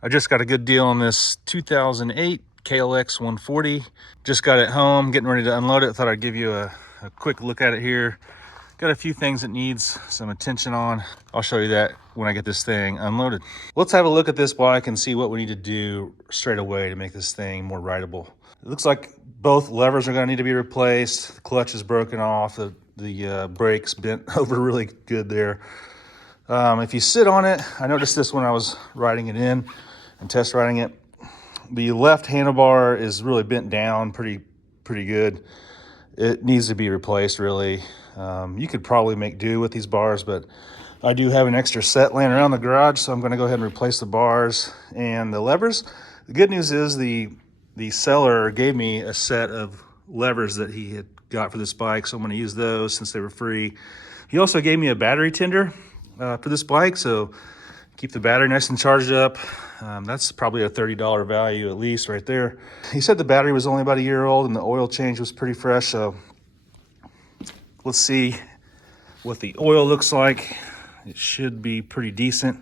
I just got a good deal on this 2008 KLX 140. Just got it home, getting ready to unload it. Thought I'd give you a quick look at it here. Got a few things that needs some attention on. I'll show you that when I get this thing unloaded. Let's have a look at this bike and see what we need to do straight away to make this thing more rideable. It looks like both levers are gonna need to be replaced. The clutch is broken off. The brakes bent over really good there. If you sit on it, I noticed this when I was riding it in and test riding it. The left handlebar is really bent down pretty good. It needs to be replaced, really. You could probably make do with these bars, but I do have an extra set laying around the garage, so I'm going to go ahead and replace the bars and the levers. The good news is the seller gave me a set of levers that he had got for this bike, so I'm going to use those since they were free. He also gave me a battery tender for this bike, so keep the battery nice and charged up. That's probably a $30 value at least right there. He said the battery was only about a year old and the oil change was pretty fresh, so let's see what the oil looks like. It should be pretty decent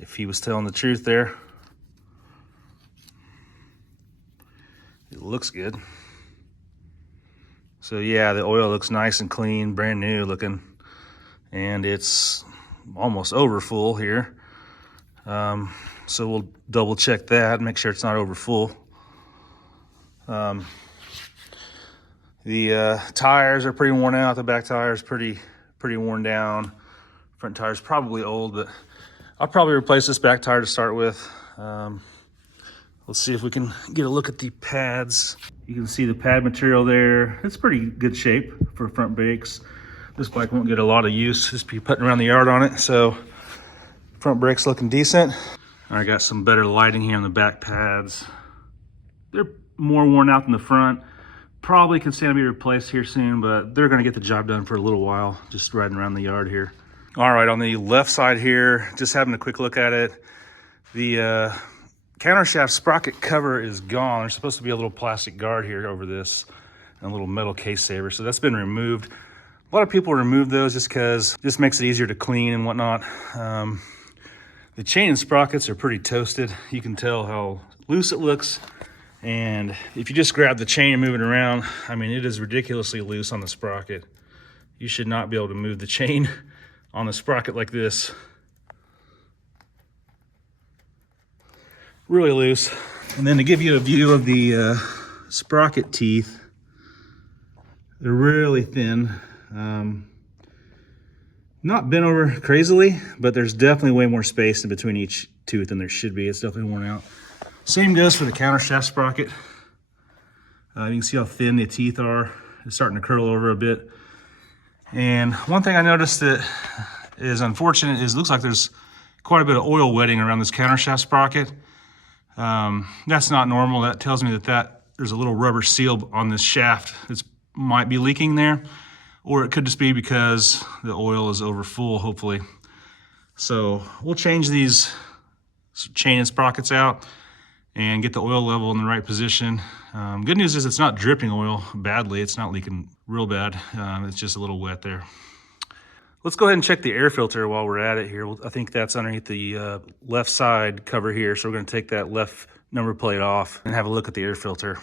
if he was telling the truth there. It looks good. So yeah, the oil looks nice and clean, brand new looking, and it's almost over full here. So we'll double check that, make sure it's not over full. The tires are pretty worn out. The back tires pretty worn down. Front tires probably old, but I'll probably replace this back tire to start with. Let's see if we can get a look at the pads. You can see the pad material there. It's pretty good shape for front brakes. This bike won't get a lot of use, just be putting around the yard on it. So front brakes looking decent. I got some better lighting here on the back pads. They're more worn out than the front. Probably can stand to be replaced here soon, but they're gonna get the job done for a little while, just riding around the yard here. All right, on the left side here, just having a quick look at it. The countershaft sprocket cover is gone. There's supposed to be a little plastic guard here over this and a little metal case saver, so that's been removed. A lot of people remove those just because this makes it easier to clean and whatnot. The chain and sprockets are pretty toasted. You can tell how loose it looks. And if you just grab the chain and move it around, I mean, it is ridiculously loose on the sprocket. You should not be able to move the chain on the sprocket like this. Really loose. And then to give you a view of the sprocket teeth, they're really thin. Not bent over crazily, but there's definitely way more space in between each tooth than there should be. It's definitely worn out. Same goes for the countershaft sprocket. You can see how thin the teeth are. It's starting to curl over a bit. And one thing I noticed that is unfortunate is it looks like there's quite a bit of oil wetting around this countershaft sprocket. That's not normal. That tells me that there's a little rubber seal on this shaft that might be leaking there. Or it could just be because the oil is over full, hopefully. So we'll change these chain and sprockets out and get the oil level in the right position. Good news is it's not dripping oil badly. It's not leaking real bad. It's just a little wet there. Let's go ahead and check the air filter while we're at it here. I think that's underneath the left side cover here. So we're gonna take that left number plate off and have a look at the air filter.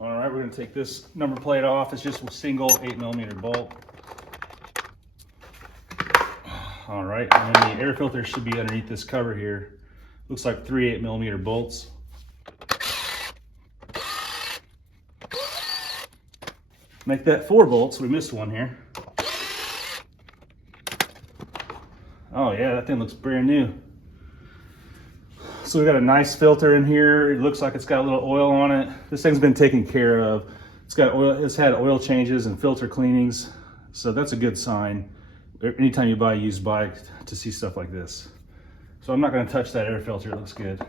All right, we're gonna take this number plate off. It's just a single 8mm bolt. All right, and then the air filter should be underneath this cover here. Looks like 3 8mm bolts. Make that 4 bolts. We missed one here. Oh yeah, that thing looks brand new. So we got a nice filter in here. It looks like it's got a little oil on it. This thing's been taken care of. It's got oil, it's had oil changes and filter cleanings. So that's a good sign anytime you buy a used bike to see stuff like this. So I'm not gonna touch that air filter, it looks good.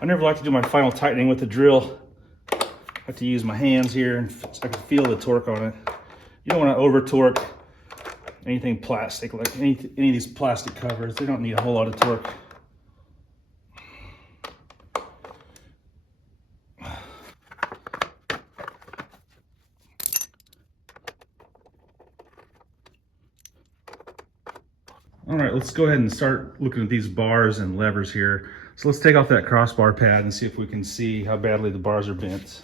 I never like to do my final tightening with the drill. I have to use my hands here and so I can feel the torque on it. You don't want to over torque anything plastic, like any of these plastic covers. They don't need a whole lot of torque. All right, let's go ahead and start looking at these bars and levers here. So let's take off that crossbar pad and see if we can see how badly the bars are bent.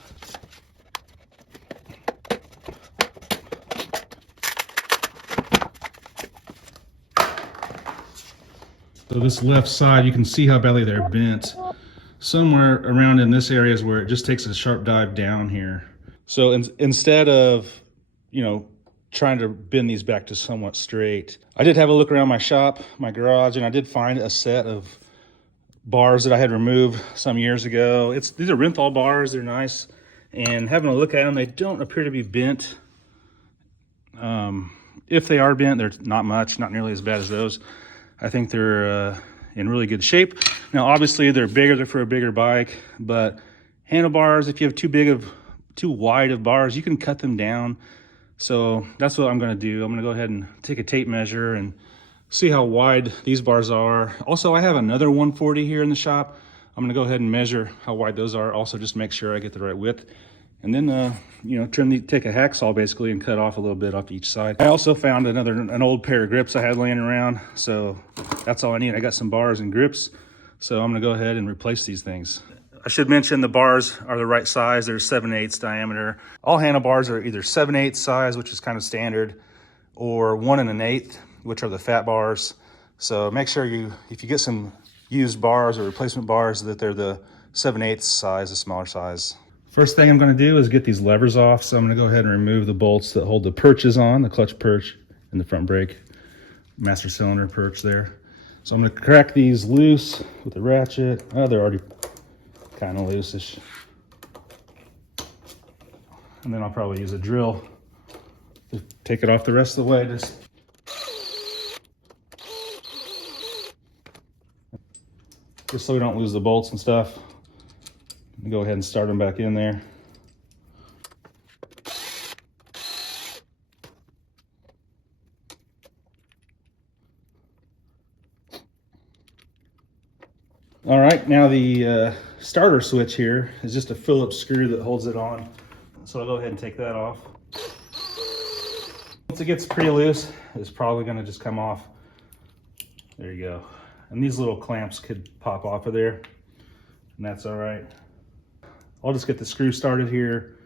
So this left side, you can see how badly they're bent. Somewhere around in this area is where it just takes a sharp dive down here. So instead of, trying to bend these back to somewhat straight, I did have a look around my shop, my garage, and I did find a set of bars that I had removed some years ago. These are Renthal bars, they're nice. And having a look at them, they don't appear to be bent. If they are bent, they're not much, not nearly as bad as those. I think they're in really good shape. Now, obviously, they're bigger, they're for a bigger bike, but handlebars, if you have too wide of bars, you can cut them down. So that's what I'm gonna do. I'm gonna go ahead and take a tape measure and see how wide these bars are. Also, I have another 140 here in the shop. I'm gonna go ahead and measure how wide those are. Also, just make sure I get the right width. And then, take a hacksaw basically and cut off a little bit off each side. I also found an old pair of grips I had laying around. So that's all I need. I got some bars and grips. So I'm gonna go ahead and replace these things. I should mention the bars are the right size. They're 7/8 diameter. All handlebars are either 7/8 size, which is kind of standard, or 1 1/8, which are the fat bars. So make sure if you get some used bars or replacement bars, that they're the 7/8 size, the smaller size. First thing I'm gonna do is get these levers off. So I'm gonna go ahead and remove the bolts that hold the perches on, the clutch perch and the front brake, master cylinder perch there. So I'm gonna crack these loose with a ratchet. Oh, they're already kind of loose-ish. And then I'll probably use a drill to take it off the rest of the way. Just so we don't lose the bolts and stuff. Go ahead and start them back in there. All right, now the starter switch here is just a Phillips screw that holds it on. So I'll go ahead and take that off. Once it gets pretty loose, it's probably gonna just come off. There you go. And these little clamps could pop off of there, and that's all right. I'll just get the screw started here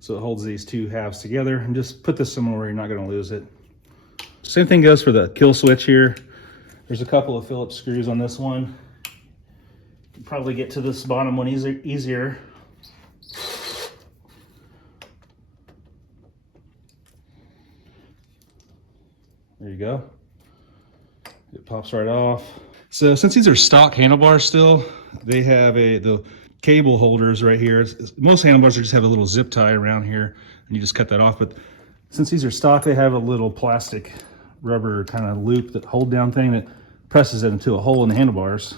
so it holds these two halves together, and just put this somewhere where you're not gonna lose it. Same thing goes for the kill switch here. There's a couple of Phillips screws on this one. Probably get to this bottom one easier. There you go. It pops right off. So since these are stock handlebars still, they have the cable holders right here. Most handlebars just have a little zip tie around here, and you just cut that off. But since these are stock, they have a little plastic rubber kind of loop, that hold down thing that presses it into a hole in the handlebars.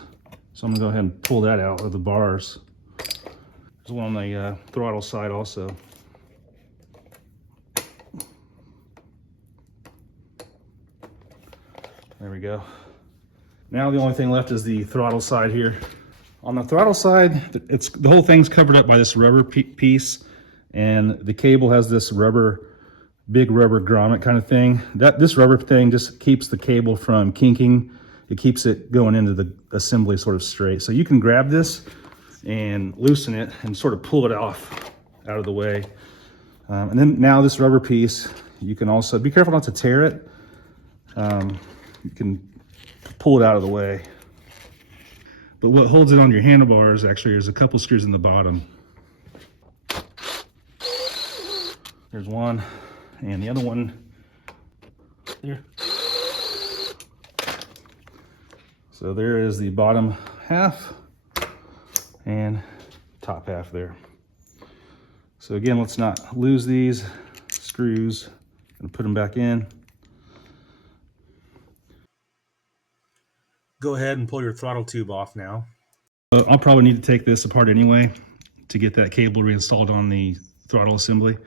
So I'm gonna go ahead and pull that out of the bars. There's one on the throttle side also. There we go. Now the only thing left is the throttle side here. On the throttle side, the whole thing's covered up by this rubber piece, and the cable has this big rubber grommet kind of thing. This rubber thing just keeps the cable from kinking. It keeps it going into the assembly sort of straight. So you can grab this and loosen it and sort of pull it off out of the way. And then now this rubber piece, you can also be careful not to tear it. You can pull it out of the way. But what holds it on your handlebars actually is a couple screws in the bottom. There's one, and the other one there. So there is the bottom half and top half there. So again, let's not lose these screws and put them back in. Go ahead and pull your throttle tube off now. I'll probably need to take this apart anyway to get that cable reinstalled on the throttle assembly.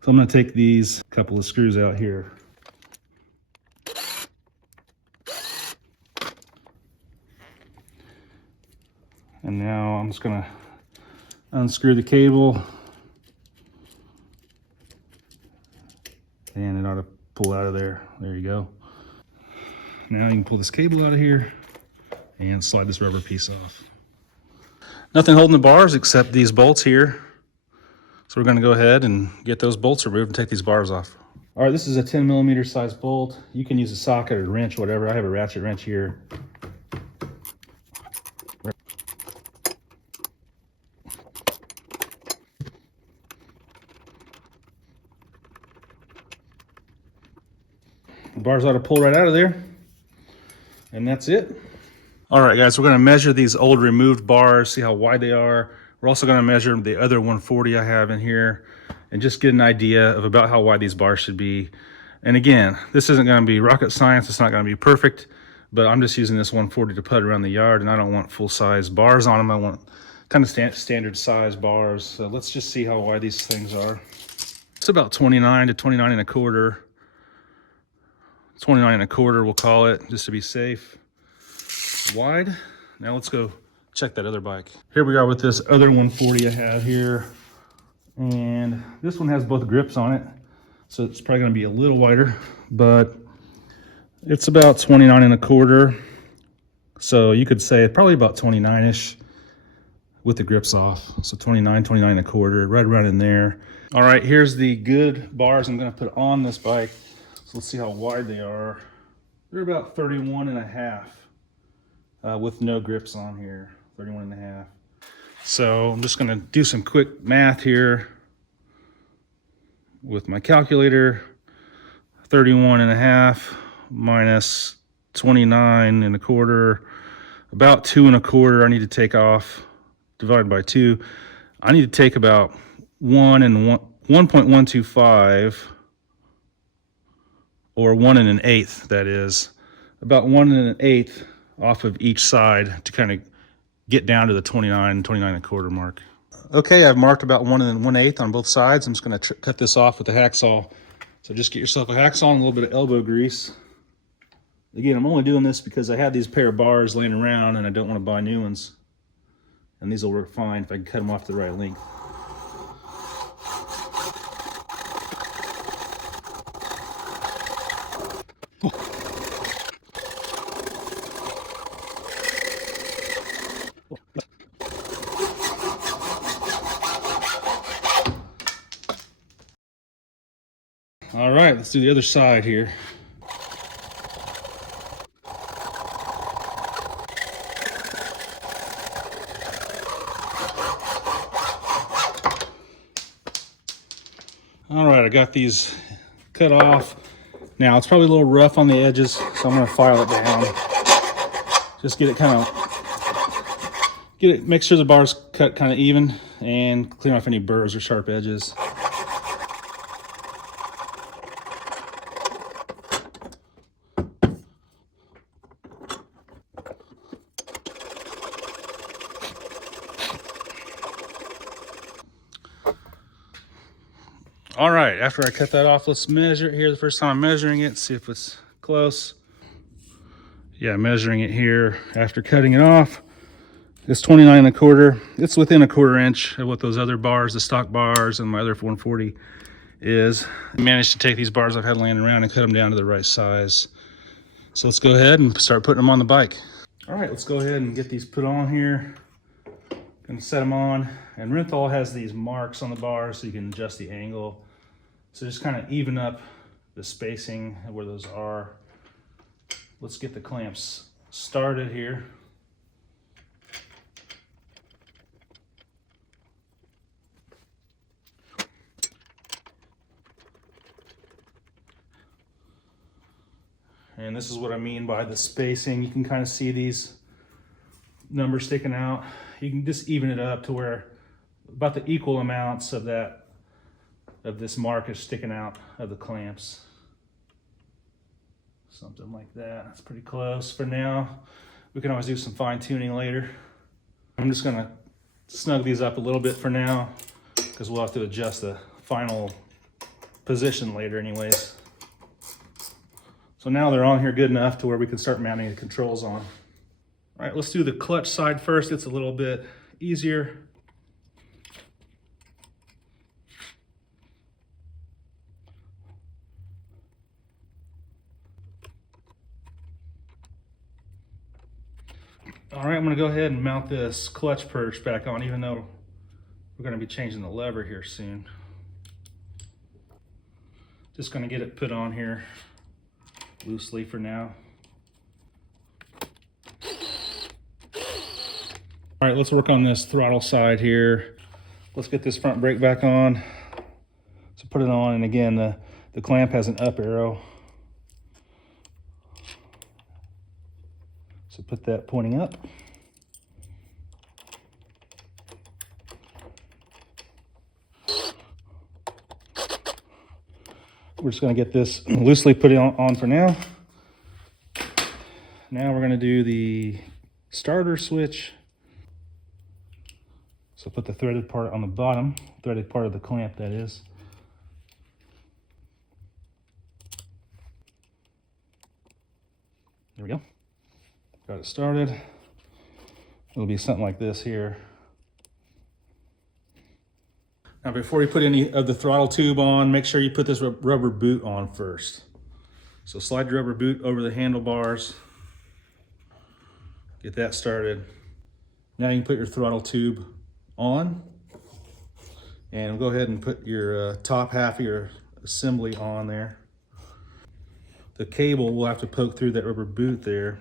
So I'm going to take these couple of screws out here. And now I'm just going to unscrew the cable, and it ought to pull out of there. There you go. Now you can pull this cable out of here and slide this rubber piece off. Nothing holding the bars except these bolts here. So we're going to go ahead and get those bolts removed and take these bars off. All right, this is a 10mm size bolt. You can use a socket or a wrench, whatever. I have a ratchet wrench here. The bars ought to pull right out of there. And that's it. All right, guys, we're going to measure these old removed bars, see how wide they are. We're also going to measure the other 140 I have in here and just get an idea of about how wide these bars should be. And again, this isn't going to be rocket science. It's not going to be perfect, but I'm just using this 140 to put around the yard, and I don't want full-size bars on them. I want kind of standard size bars. So let's just see how wide these things are. It's about 29 to 29 and a quarter. 29 and a quarter, we'll call it, just to be safe. Wide. Now let's go check that other bike. Here we are with this other 140 I have here. And this one has both grips on it. So it's probably going to be a little wider, but it's about 29 and a quarter. So you could say probably about 29-ish with the grips off. So 29, 29 and a quarter, right around in there. All right, here's the good bars I'm going to put on this bike. So let's see how wide they are. They're about 31 and a half with no grips on here, 31 and a half. So I'm just going to do some quick math here with my calculator. 31 and a half minus 29 and a quarter, about 2 and a quarter I need to take off, divided by 2. I need to take about 1.125, or 1 1/8, that is. About 1 1/8 off of each side to kind of get down to the 29 and a quarter mark. Okay, I've marked about 1 1/8 on both sides. I'm just going to cut this off with a hacksaw. So just get yourself a hacksaw and a little bit of elbow grease. Again, I'm only doing this because I have these pair of bars laying around and I don't want to buy new ones. And these will work fine if I can cut them off to the right length. All right, let's do the other side here. All right, I got these cut off. Now it's probably a little rough on the edges, so I'm gonna file it down. Just get it make sure the bar's cut kind of even and clean off any burrs or sharp edges. All right, after I cut that off, let's measure it here. The first time I'm measuring it, see if it's close. Yeah, measuring it here after cutting it off. It's 29 and a quarter. It's within a 1/4 inch of what those other bars, the stock bars and my other 140 is. I managed to take these bars I've had laying around and cut them down to the right size. So let's go ahead and start putting them on the bike. All right, let's go ahead and get these put on here. Gonna set them on. And Renthal has these marks on the bars so you can adjust the angle. So just kind of even up the spacing where those are. Let's get the clamps started here. And this is what I mean by the spacing. You can kind of see these numbers sticking out. You can just even it up to where about the equal amounts of this mark is sticking out of the clamps. Something like that. That's pretty close for now. We can always do some fine tuning later. I'm just gonna snug these up a little bit for now because we'll have to adjust the final position later anyways. So now they're on here good enough to where we can start mounting the controls on. All right, let's do the clutch side first. It's a little bit easier. All right, I'm gonna go ahead and mount this clutch perch back on, even though we're gonna be changing the lever here soon. Just gonna get it put on here loosely for now. All right, let's work on this throttle side here. Let's get this front brake back on. So put it on, and again, the clamp has an up arrow. So put that pointing up. We're just going to get this loosely put on for now. Now we're going to do the starter switch. So put the threaded part on the bottom, threaded part of the clamp, that is. There we go. Got it started. It'll be something like this here. Now before you put any of the throttle tube on, make sure you put this rubber boot on first. So slide your rubber boot over the handlebars. Get that started. Now you can put your throttle tube on. And go ahead and put your top half of your assembly on there. The cable will have to poke through that rubber boot there.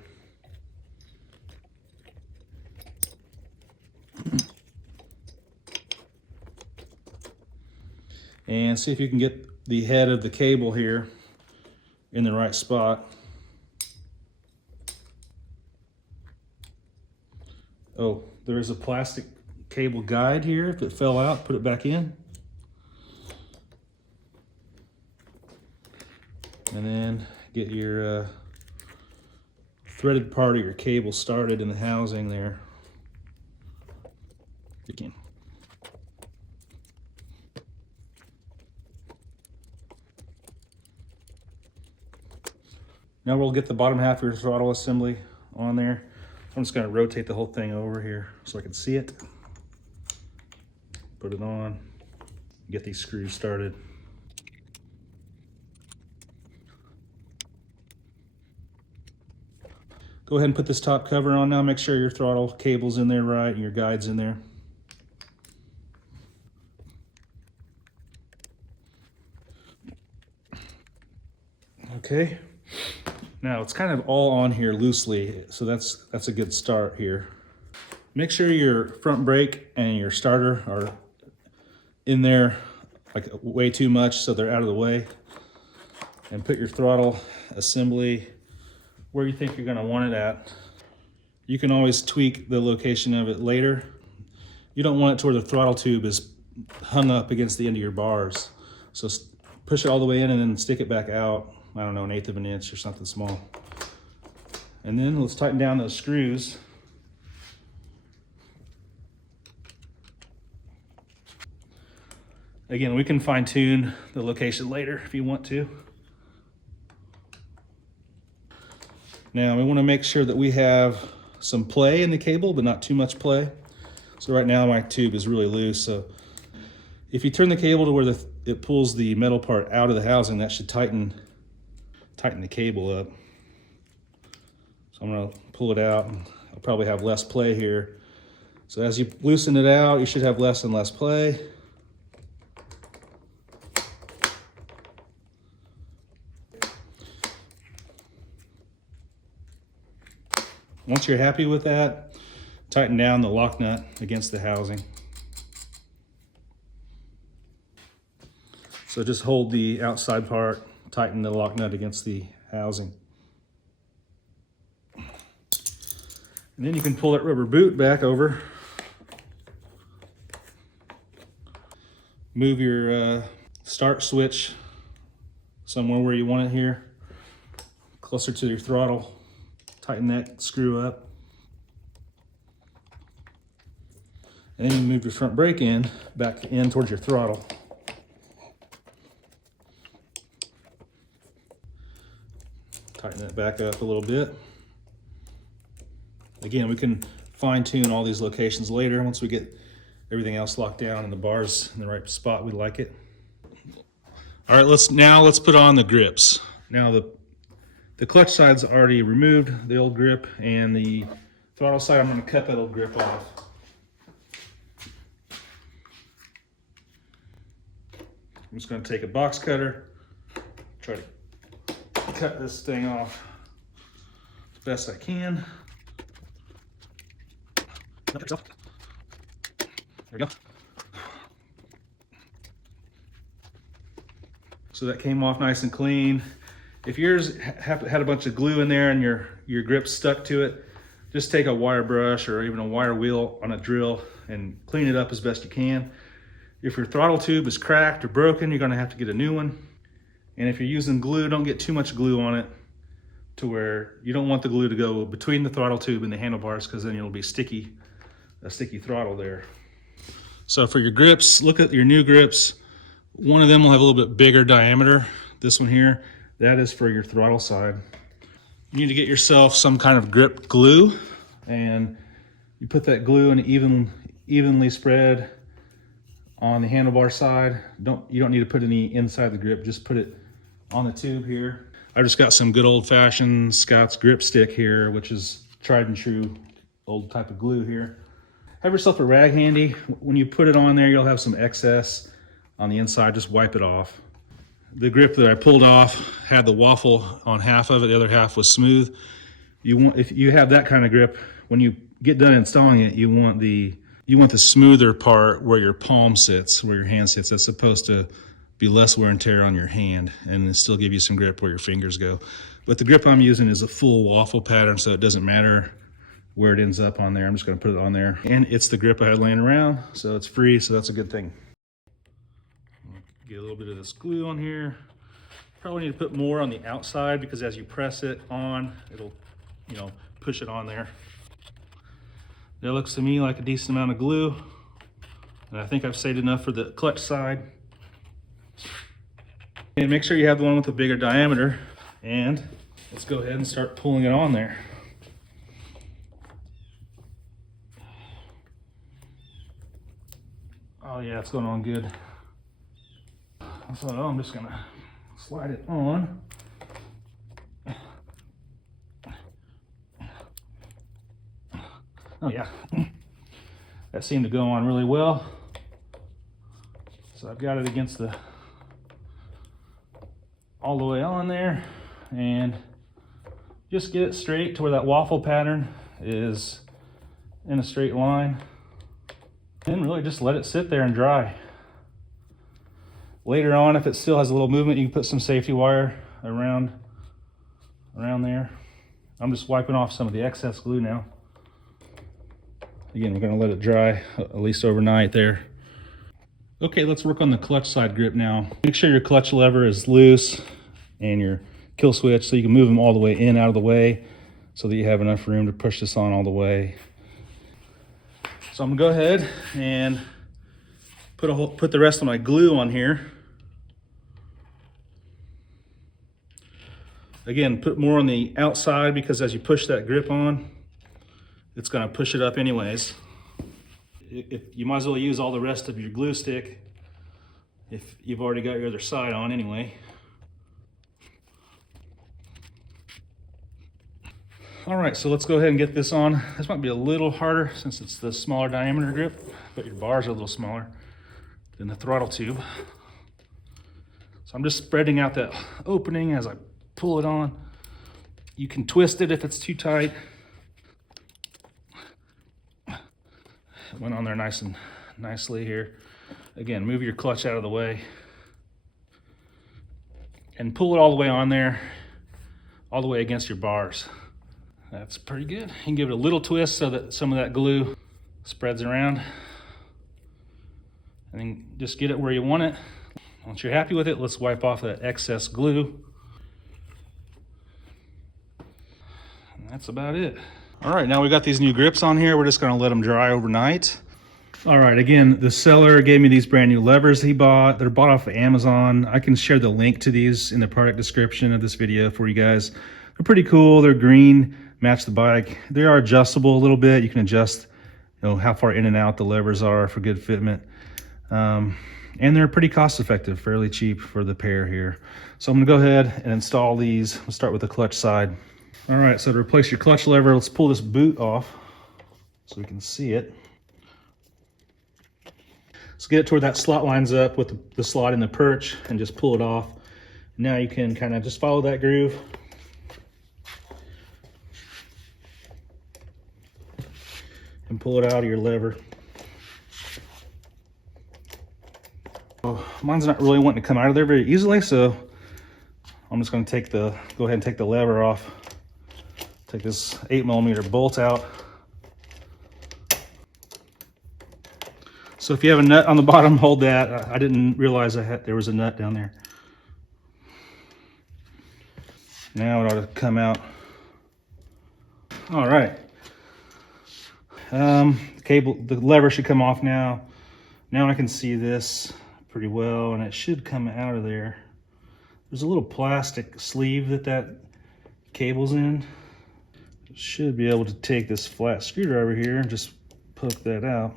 And see if you can get the head of the cable here in the right spot. Oh, there is a plastic cable guide here. If it fell out, put it back in. And then get your threaded part of your cable started in the housing there. Again. Now we'll get the bottom half of your throttle assembly on there. I'm just going to rotate the whole thing over here so I can see it. Put it on. Get these screws started. Go ahead and put this top cover on now. Make sure your throttle cable's in there right and your guide's in there. Okay. Now it's kind of all on here loosely, so that's a good start here. Make sure your front brake and your starter are in there like way too much so they're out of the way. And put your throttle assembly where you think you're going to want it at. You can always tweak the location of it later. You don't want it to where the throttle tube is hung up against the end of your bars. So push it all the way in and then stick it back out. I don't know, 1/8 of an inch or something small. And then let's tighten down those screws. Again, we can fine tune the location later if you want to. Now we want to make sure that we have some play in the cable, but not too much play. So right now my tube is really loose. So if you turn the cable to where it pulls the metal part out of the housing, that should tighten the cable up. So I'm going to pull it out, and I'll probably have less play here. So as you loosen it out, you should have less and less play. Once you're happy with that, tighten down the lock nut against the housing. So just hold the outside part, tighten the lock nut against the housing. And then you can pull that rubber boot back over. Move your start switch somewhere where you want it here, closer to your throttle. Tighten that screw up. And then you move your front brake in, back in towards your throttle. Tighten it back up a little bit. Again, we can fine tune all these locations later once we get everything else locked down and the bars in the right spot we like it. All right, let's put on the grips. Now the clutch side's already removed, the old grip, and the Throttle side, I'm going to cut that little grip off. I'm just going to take a box cutter, try to cut this thing off as best I can. There we go. So that came off nice and clean. If yours had a bunch of glue in there and your grip stuck to it, just take a wire brush or even a wire wheel on a drill and clean it up as best you can. If your throttle tube is cracked or broken, you're gonna have to get a new one. And if you're using glue, don't get too much glue on it to where you don't want the glue to go between the throttle tube and the handlebars, because then it'll be a sticky throttle there. So for your grips, look at your new grips. One of them will have a little bit bigger diameter. This one here, that is for your throttle side. You need to get yourself some kind of grip glue, and you put that glue in evenly spread on the handlebar side. You don't need to put any inside the grip, just put it on the tube here. I just got some good old-fashioned Scott's grip stick here, which is tried and true old type of glue here. Have yourself a rag handy. When you put it on there, you'll have some excess on the inside. Just wipe it off. The grip that I pulled off had the waffle on half of it, the other half was smooth. If you have that kind of grip, when you get done installing it, you want the smoother part where your palm sits, where your hand sits. That's supposed to be less wear and tear on your hand and still give you some grip where your fingers go. But the grip I'm using is a full waffle pattern, so it doesn't matter where it ends up on there. I'm just gonna put it on there. And it's the grip I had laying around, so it's free, so that's a good thing. Get a little bit of this glue on here. Probably need to put more on the outside, because as you press it on, it'll, push it on there. That looks to me like a decent amount of glue. And I think I've saved enough for the clutch side. And make sure you have the one with a bigger diameter. And let's go ahead and start pulling it on there. Oh yeah, it's going on good. So I'm just gonna slide it on. Oh yeah, that seemed to go on really well. So I've got it against all the way on there, and just get it straight to where that waffle pattern is in a straight line. And really just let it sit there and dry. Later on, if it still has a little movement, you can put some safety wire around there. I'm just wiping off some of the excess glue now. Again, we're gonna let it dry at least overnight there. Okay, let's work on the clutch side grip now. Make sure your clutch lever is loose and your kill switch, so you can move them all the way in, out of the way, so that you have enough room to push this on all the way. So I'm gonna go ahead and put the rest of my glue on here. Again, put more on the outside, because as you push that grip on, it's gonna push it up anyways. You might as well use all the rest of your glue stick if you've already got your other side on anyway. All right, so let's go ahead and get this on. This might be a little harder since it's the smaller diameter grip, but your bars are a little smaller than the throttle tube. So I'm just spreading out that opening as I pull it on. You can twist it if it's too tight. It went on there nice and nicely here. Again, move your clutch out of the way and pull it all the way on there, all the way against your bars. That's pretty good. You can give it a little twist so that some of that glue spreads around, and then just get it where you want it. Once you're happy with it, let's wipe off that excess glue. And that's about it. All right, now we got these new grips on here. We're just gonna let them dry overnight. All right, again, the seller gave me these brand new levers he bought. They're bought off of Amazon. I can share the link to these in the product description of this video for you guys. They're pretty cool. They're green, match the bike. They are adjustable a little bit. You can adjust, how far in and out the levers are for good fitment. And they're pretty cost effective, fairly cheap for the pair here. So I'm gonna go ahead and install these. We'll start with the clutch side. All right, so to replace your clutch lever, let's pull this boot off. so we can see it. So get it to where that slot lines up with the slot in the perch and just pull it off. Now you can kind of just follow that groove. And pull it out of your lever. So mine's not really wanting to come out of there very easily, so I'm just going to go ahead and take the lever off. Take this 8mm bolt out. So if you have a nut on the bottom, hold that. I didn't realize there was a nut down there. Now it ought to come out. All right. The lever should come off now. Now I can see this pretty well, and it should come out of there. There's a little plastic sleeve that cable's in. Should be able to take this flat screwdriver here and just poke that out.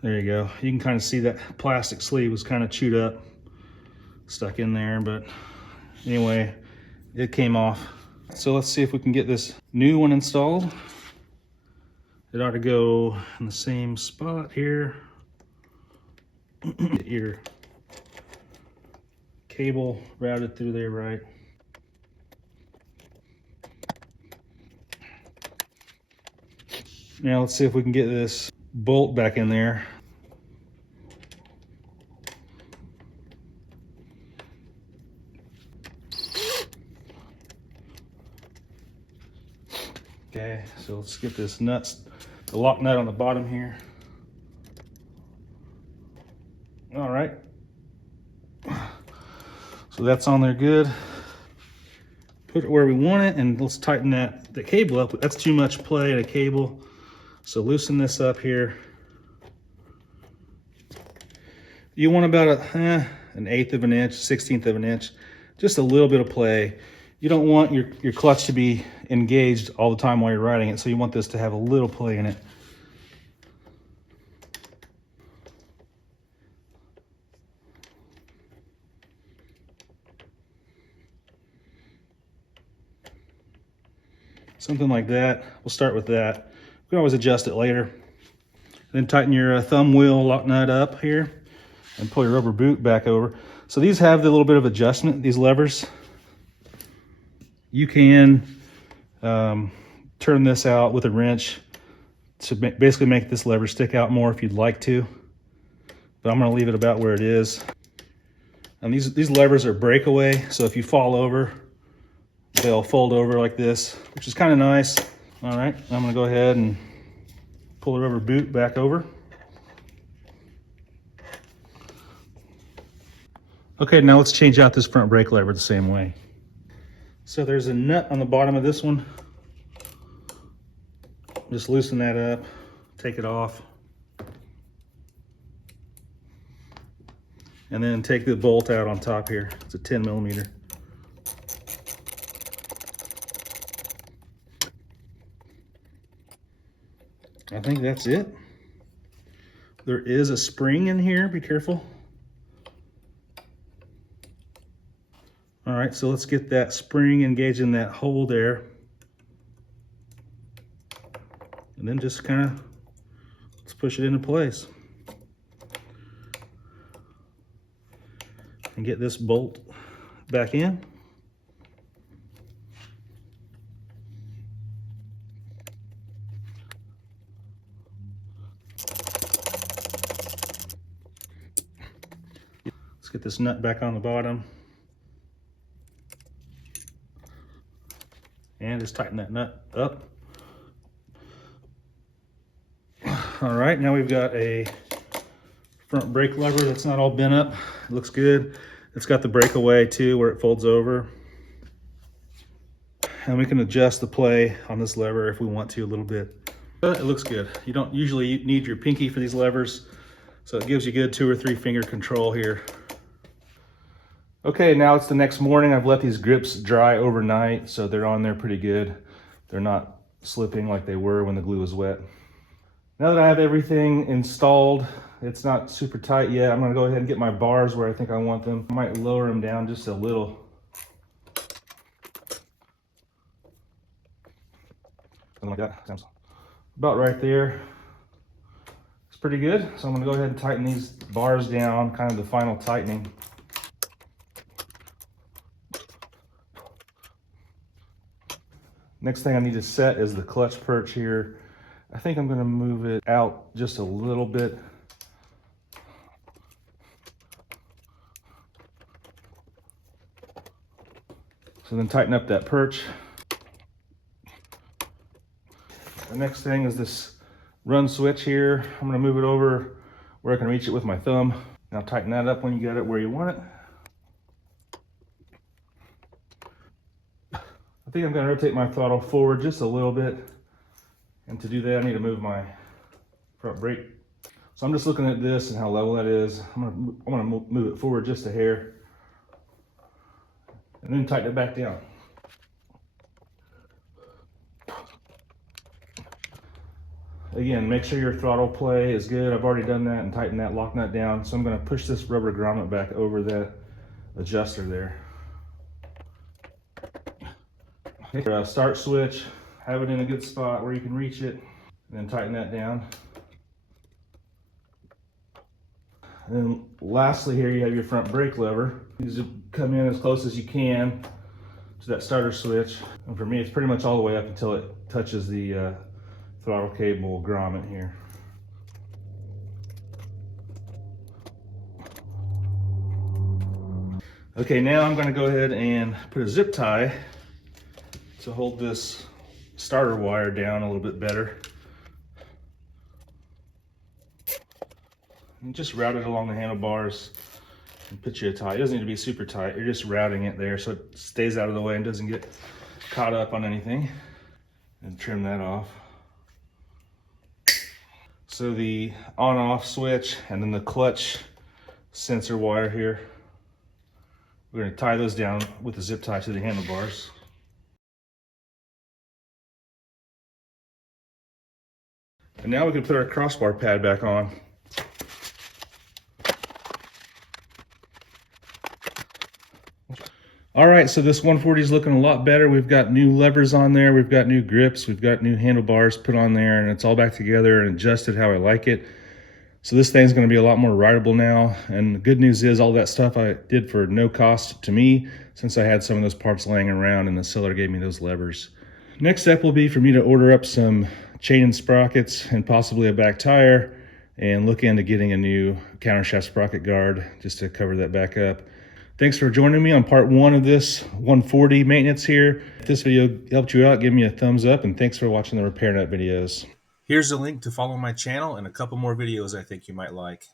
There you go. You can kind of see that plastic sleeve was kind of chewed up, stuck in there, but anyway, it came off. So let's see if we can get this new one installed. It ought to go in the same spot here. Get your cable routed through there right. Now let's see if we can get this bolt back in there. Okay, so let's get this the lock nut on the bottom here. All right. So that's on there good. Put it where we want it, and let's tighten the cable up. That's too much play in a cable. So loosen this up here. You want about an 1/8 of an inch, 1/16 of an inch, just a little bit of play. You don't want your clutch to be engaged all the time while you're riding it, so you want this to have a little play in it. Something like that. We'll start with that. We can always adjust it later. Then tighten your thumb wheel lock nut up here and pull your rubber boot back over. So these have the little bit of adjustment, these levers. You can turn this out with a wrench to basically make this lever stick out more if you'd like to. But I'm gonna leave it about where it is. And these levers are breakaway, so if you fall over, they'll fold over like this, which is kind of nice. All right, I'm gonna go ahead and pull the rubber boot back over. Okay, now let's change out this front brake lever the same way. So there's a nut on the bottom of this one. Just loosen that up, take it off. And then take the bolt out on top here. It's a 10mm. I think that's it. There is a spring in here, be careful. All right, so let's get that spring engaged in that hole there. And then just kind of, let's push it into place. And get this bolt back in. Let's get this nut back on the bottom. And just tighten that nut up. All right, now we've got a front brake lever that's not all bent up. It looks good. It's got the breakaway too, where it folds over. And we can adjust the play on this lever if we want to a little bit. But it looks good. You don't usually need your pinky for these levers, so it gives you good 2 or 3 finger control here. Okay, now it's the next morning. I've let these grips dry overnight, so they're on there pretty good. They're not slipping like they were when the glue was wet. Now that I have everything installed, it's not super tight yet. I'm gonna go ahead and get my bars where I think I want them. I might lower them down just a little. something like that. Sounds about right there. It's pretty good. So I'm gonna go ahead and tighten these bars down, kind of the final tightening. Next thing I need to set is the clutch perch here. I think I'm gonna move it out just a little bit. So then tighten up that perch. The next thing is this run switch here. I'm gonna move it over where I can reach it with my thumb. Now tighten that up when you get it where you want it. I think I'm gonna rotate my throttle forward just a little bit. And to do that, I need to move my front brake. So I'm just looking at this and how level that is. I'm gonna move it forward just a hair. And then tighten it back down. Again, make sure your throttle play is good. I've already done that and tightened that lock nut down. So I'm gonna push this rubber grommet back over that adjuster there. Okay, start switch, have it in a good spot where you can reach it, and then tighten that down. And then lastly here, you have your front brake lever. You just come in as close as you can to that starter switch. And for me, it's pretty much all the way up until it touches the throttle cable grommet here. Okay, now I'm gonna go ahead and put a zip tie to hold this starter wire down a little bit better. And just route it along the handlebars and put you a tie. It doesn't need to be super tight. You're just routing it there so it stays out of the way and doesn't get caught up on anything. And trim that off. So the on-off switch and then the clutch sensor wire here, we're going to tie those down with a zip tie to the handlebars. And now we can put our crossbar pad back on. All right, so this 140 is looking a lot better. We've got new levers on there. We've got new grips. We've got new handlebars put on there, and it's all back together and adjusted how I like it. So this thing's gonna be a lot more rideable now. And the good news is all that stuff I did for no cost to me, since I had some of those parts laying around and the seller gave me those levers. Next step will be for me to order up some chain and sprockets and possibly a back tire and look into getting a new countershaft sprocket guard just to cover that back up. Thanks for joining me on part 1 of this 140 maintenance here. If this video helped you out, give me a thumbs up, and thanks for watching the Repair Nut videos. Here's a link to follow my channel and a couple more videos I think you might like.